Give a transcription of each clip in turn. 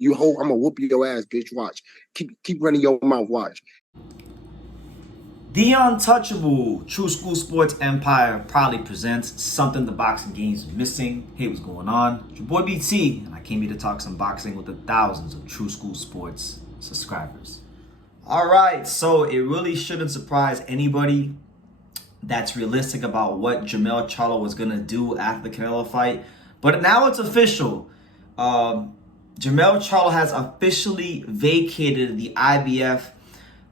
You hoe, I'm gonna whoop your ass, bitch. Watch. Keep running your mouth. Watch. The untouchable True School Sports Empire proudly presents something the boxing game's missing. Hey, what's going on? It's your boy BT, and I came here to talk some boxing with the thousands of True School Sports subscribers. All right, so it really shouldn't surprise anybody that's realistic about what Jermell Charlo was gonna do after the Canelo fight, but now it's official. Jermell Charlo has officially vacated the IBF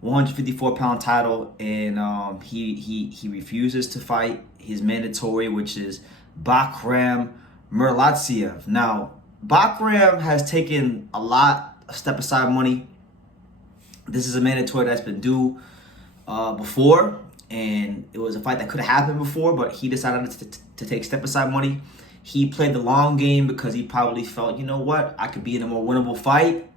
154-pound title, and he refuses to fight his mandatory, which is Bakhram Murtazaliev. Now, Bakhram has taken a lot of step-aside money. This is a mandatory that's been due before, and it was a fight that could have happened before, but he decided to take step-aside money. He played the long game because he probably felt, you know what, I could be in a more winnable fight.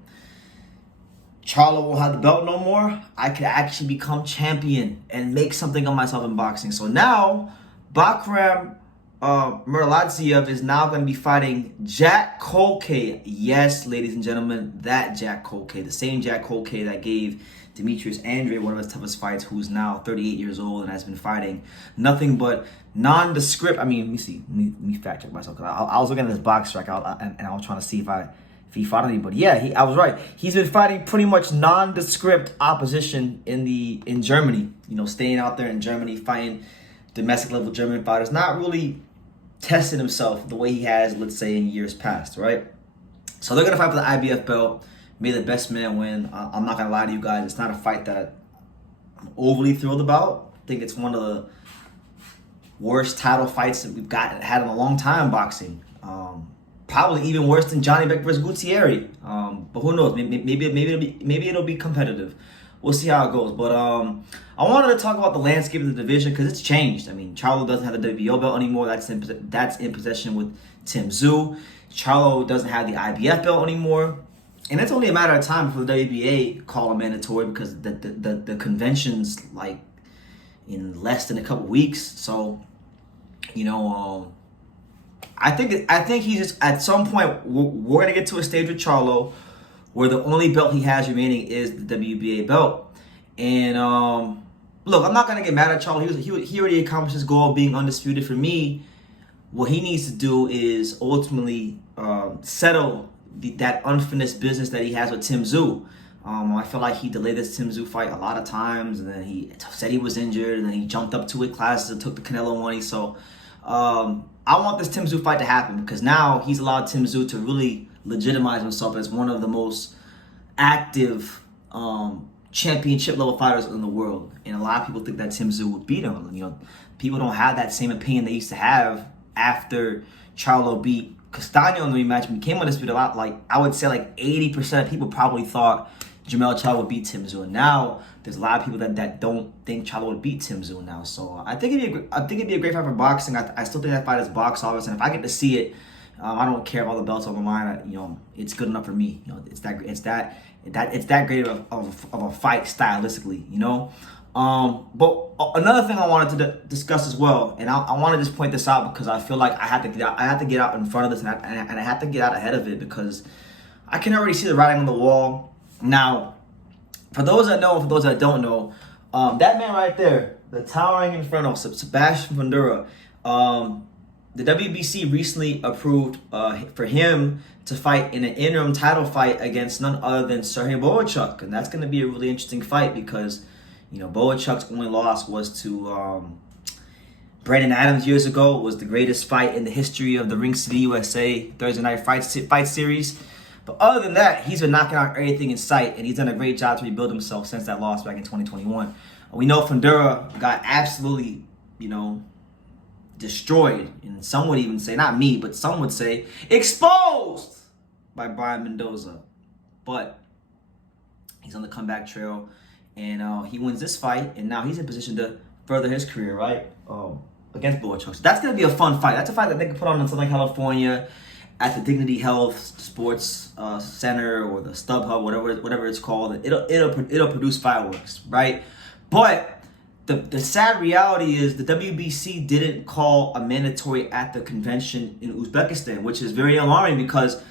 Charlo won't have the belt no more. I could actually become champion and make something of myself in boxing. So now, Bakhram Murtazaliev is now going to be fighting Jack Culcay. Yes, ladies and gentlemen, that Jack Culcay. The same Jack Culcay that gave Demetrius Andre one of his toughest fights, who's now 38 years old and has been fighting nothing but nondescript. I mean, let me see. Let me fact check myself, because I was looking at this box strike and I was trying to see if he fought anybody. Yeah, I was right. He's been fighting pretty much nondescript opposition in Germany. You know, staying out there in Germany, fighting domestic level German fighters, not really testing himself the way he has, let's say, in years past, right? So they're gonna fight for the IBF belt. May the best man win. I'm not gonna lie to you guys, it's not a fight that I'm overly thrilled about. I think it's one of the worst title fights that we've had in a long time in boxing. Probably even worse than Johnny Beck versus Gutierrez. But who knows? Maybe it'll be competitive. We'll see how it goes. But I wanted to talk about the landscape of the division because it's changed. I mean, Charlo doesn't have the WBO belt anymore. That's in possession with Tim Tszyu. Charlo doesn't have the IBF belt anymore. And it's only a matter of time before the WBA call a mandatory, because the convention's like in less than a couple weeks. So, you know, I think he's just, at some point we're gonna get to a stage with Charlo where the only belt he has remaining is the WBA belt. And look, I'm not gonna get mad at Charlo. He already accomplished his goal of being undisputed. For me, what he needs to do is ultimately settle that unfinished business that he has with Tim Tszyu. I feel like he delayed this Tim Tszyu fight a lot of times, and then he said he was injured, and then he jumped up 2 weight classes and took the Canelo money. So I want this Tim Tszyu fight to happen, because now he's allowed Tim Tszyu to really legitimize himself as one of the most active championship level fighters in the world. And a lot of people think that Tim Tszyu would beat him. You know, people don't have that same opinion they used to have after Charlo beat Castaño in the rematch and became undisputed. A lot, like I would say, like 80% of people probably thought Jermell Charlo would beat Tim Tszyu. And now there's a lot of people that don't think Charlo would beat Tim Tszyu now. So I think it'd be a great fight for boxing. I still think that fight is box office, and if I get to see it, I don't care about the belts on my mind. You know, it's good enough for me. You know, it's that great of a fight stylistically. You know, but another thing I wanted to discuss as well, and I want to just point this out because I feel like I have to get out in front of this, and I have to get out ahead of it, because I can already see the writing on the wall. Now, for those that know, and for those that don't know, that man right there, the towering inferno, Sebastian Fundora, the WBC recently approved for him to fight in an interim title fight against none other than Serhii Bohachuk. And that's going to be a really interesting fight because, you know, Bohachuk's only loss was to Brandon Adams years ago. It was the greatest fight in the history of the Ring City USA Thursday night fight series. But other than that, he's been knocking out everything in sight, and he's done a great job to rebuild himself since that loss back in 2021. We know Fundora got absolutely, you know, destroyed, and some would even say, not me, but some would say, exposed by Brian Mendoza. But he's on the comeback trail, and he wins this fight, and now he's in position to further his career, right, against Bohachuk. So that's going to be a fun fight. That's a fight that they can put on in Southern California at the Dignity Health Sports Center or the StubHub, whatever it's called. It'll produce fireworks, right? But the sad reality is the WBC didn't call a mandatory at the convention in Uzbekistan, which is very alarming because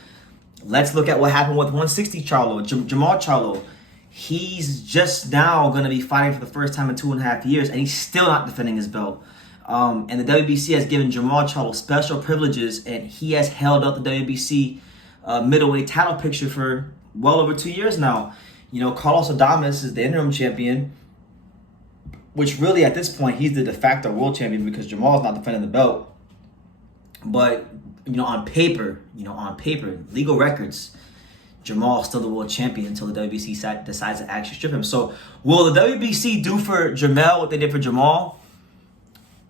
let's look at what happened with 160 Charlo, Jermell Charlo. He's just now going to be fighting for the first time in 2.5 years, and he's still not defending his belt. And the WBC has given Jermall Charlo special privileges, and he has held up the WBC middleweight title picture for well over 2 years now. You know, Carlos Adames is the interim champion, which really at this point, he's the de facto world champion because Jermall's not defending the belt. But, you know, on paper, legal records, Jermall's still the world champion until the WBC decides to actually strip him. So, will the WBC do for Jermell what they did for Jermall?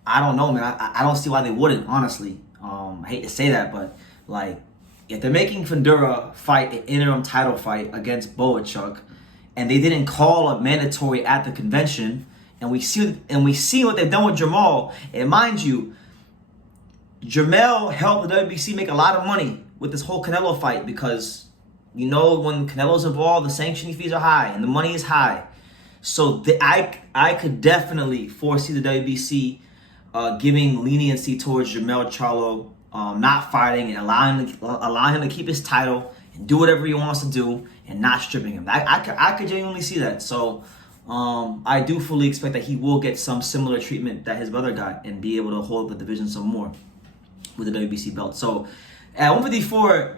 I don't know, man. I don't see why they wouldn't, honestly. I hate to say that, but, like, if they're making Fundora fight an interim title fight against Bohachuk, and they didn't call a mandatory at the convention, and we see what they've done with Jermall, and mind you, Jermell helped the WBC make a lot of money with this whole Canelo fight because, you know, when Canelo's involved, the sanctioning fees are high and the money is high. So I could definitely foresee the WBC giving leniency towards Jermell Charlo, not fighting and allowing him to keep his title and do whatever he wants to do and not stripping him. I could genuinely see that. So I do fully expect that he will get some similar treatment that his brother got and be able to hold the division some more with the WBC belt. So at 154,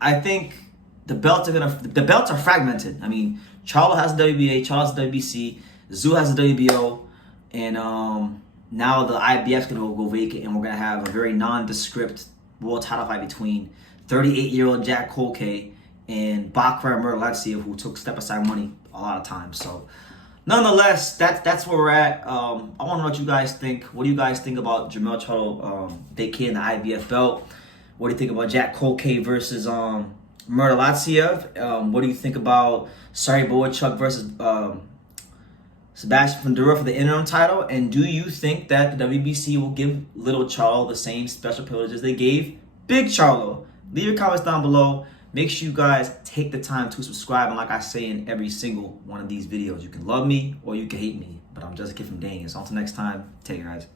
I think the belts are fragmented. I mean, Charlo has the WBA, Charlo has the WBC, Zoo has the WBO, and now the IBF's gonna go vacant, and we're gonna have a very nondescript world title fight between 38-year-old Jack Culcay and Bakhram Murtazaliev, who took step-aside money a lot of times. So, nonetheless, that's where we're at. I want to know what you guys think. What do you guys think about Jermell Charlo vacating the IBF belt? What do you think about Jack Culcay versus Murtazaliev? What do you think about Serhii Bohachuk versus Sebastian Fundora for the interim title? And do you think that the WBC will give little Charlo the same special privileges they gave Big Charlo? Leave your comments down below. Make sure you guys take the time to subscribe. And like I say in every single one of these videos, you can love me or you can hate me, but I'm just a kid from Dane. So until next time, take care, guys.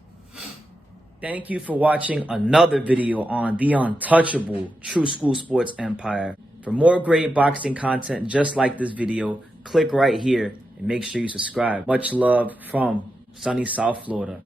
Thank you for watching another video on the untouchable True School Sports Empire. For more great boxing content just like this video, click right here and make sure you subscribe. Much love from sunny South Florida.